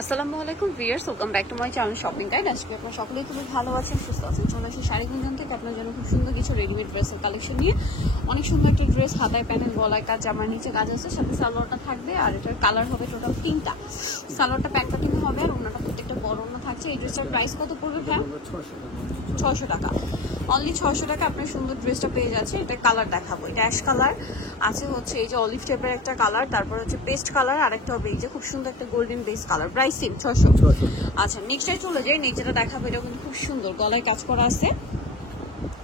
আসসালামু আলাইকুম viewers, welcome back to my channel shopping guide. আজকে আপনারা সকলেই খুব ভালো আছেন, সুস্থ আছেন। চলে আসি শাড়ি গুঞ্জন থেকে আপনার জন্য খুব সুন্দর কিছু রেডিমেড ড্রেসের কালেকশন নিয়ে। অনেক সুন্দর একটা ড্রেস, হাতায় প্যানেল, গলায় কাজ, জামার নিচে কাজ আছে, সাথে সালোয়ারটা থাকবে। আর এটার কালার হবে টোটাল 3টা। সালোয়ারটা প্যাক কাটিং হবে আর ওনাটা প্রত্যেকটা বড় ওনা থাকছে। এই ড্রেসটার প্রাইস কত পড়বে ভাই? 600 টাকা, অনলি 600 টাকা আপনার সুন্দর ড্রেসটা পেয়ে যাচ্ছে। এটা কালার দেখাবো, এটা অ্যাশ কালার আছে, হচ্ছে এই যে অলিভ টাইপের একটা কালার, তারপর হচ্ছে পেস্ট কালার, আর একটা হবে এই যে খুব সুন্দর একটা golden base colour. Price same 600। আচ্ছা, নেক্সটে চলে যাই। নেক্সট যেটা দেখাবো এটা কিন্তু খুব সুন্দর, গলায় কাজ করা আছে,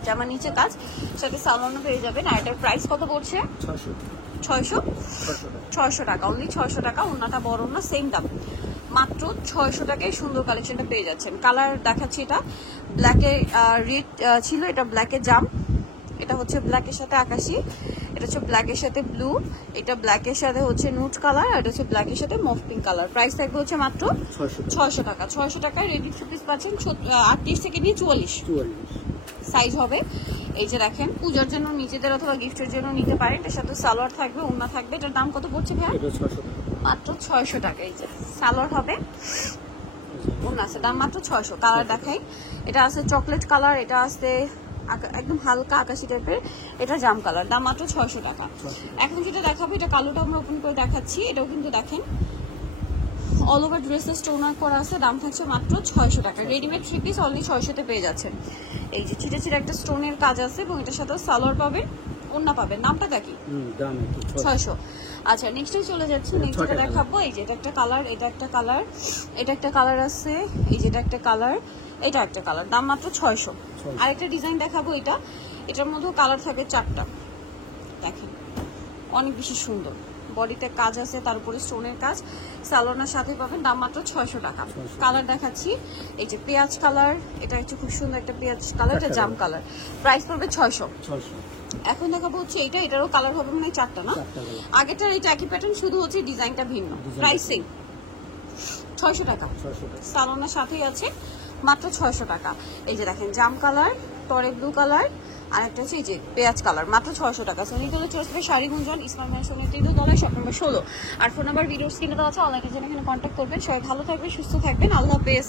জামার নিচে কাজ, সাথে সালোয়ারও পেয়ে যাবেন। আর এটার প্রাইস কত পড়ছে? 600 টাকা, অনলি 600 টাকা। ওনাটা বড় না, সেম দাম, মাত্র 600 টাকায় সুন্দর কালেকশনটা পেয়ে যাচ্ছেন। কালার দেখাচ্ছি, এটা ব্ল্যাকে রেড ছিল, এটা ব্ল্যাকে জাম, এটা হচ্ছে ব্ল্যাকের সাথে আকাশি, এটা হচ্ছে ব্ল্যাকের সাথে ব্লু, এটা ব্ল্যাকের সাথে হচ্ছে নুট কালার, আর এটা হচ্ছে ব্ল্যাকের সাথে মফ পিঙ্ক কালার। প্রাইস থাকবে হচ্ছে মাত্র 600 টাকা। 600 টাকায় রেডি টু পিস পাচ্ছেন 38 থেকে নিয়ে 44 সাইজ হবে। এই যে দেখেন, পূজার জন্য নিজেদের অথবা গিফটের জন্য নিতে পারেন। এটার সাথে সালোয়ার থাকবে, ওড়না থাকবে। এটার দাম কত পড়ছে ভাই? মাত্র 600 টাকা। এই যে সালোয়ার হবে, ওড়না আছে, দাম মাত্র 600। কালার দেখাই, এটা আছে চকলেট কালার, এটা আছে একদম হালকা আকাশি টাইপের, এটা জাম কালার, দাম মাত্র 600 টাকা। এখন যেটা দেখাবো, এটা কালোটা আমরা ওপেন করে দেখাচ্ছি। এটাও কিন্তু দেখেন অল ওভার ড্রেসের স্টোন ওয়ার্ক করা আছে, দাম থাকছে মাত্র 600 টাকা। রেডিমেড 3 পিস অনলি 600-তে পেয়ে যাচ্ছেন। এই যে চিটে চিটে একটা স্টোনের কাজ আছে এবং এটার সাথে সালোয়ার পাবেন, ওড়না পাবেন। নামটা কি? 600। আচ্ছা, নেক্সটে চলে যাচ্ছি। নেক্সট যেটা দেখাবো, এই যে এটা একটা কালার, এটা একটা কালার, এটা একটা কালার আছে, এই যে এটা একটা কালার, এটা একটা কালার, দাম মাত্র 600। আরেকটা ডিজাইন দেখাবো, এটার মধ্যেও কালার থাকবে 4টা। দেখেন অনেক বেশি সুন্দর, বডিতে কাজ আছে, তার উপরে স্টোনের কাজ, সালোয়ারের সাথে পাবেন, দাম মাত্র 600 টাকা। কালার দেখাচ্ছি, এই যে পেঁয়াজ কালার, এটা হচ্ছে খুব সুন্দর একটা পেঁয়াজ কালার, এটা জাম কালার, প্রাইস পড়বে 600। এখন দেখাবো হচ্ছে এটারও কালার হবে মানে 4টা না, আগেরটার এটা একই প্যাটার্ন, শুধু হচ্ছে ডিজাইনটা ভিন্ন। প্রাইস সেম 600 টাকা, সালোয়ারের সাথেই আছে, মাত্র 600 টাকা। এই যে দেখেন জাম কালার, টরে ব্লু কালার, আর একটা হচ্ছে এই যে পেঁয়াজ কালার, মাত্র 600 টাকা। সো নিতে হলে চলে আসবে শাড়ি গুঞ্জন, ইসমাইল মেনশনের 3 তলায়, শপ নম্বর 16। আর ফোন নাম্বার ভিডিওর স্ক্রিনে দেওয়া আছে, অনলাইনে জন্য এখানে কন্ট্যাক্ট করবেন। সবাই ভালো থাকবেন, সুস্থ থাকবেন, আল্লাহ হাফেজ।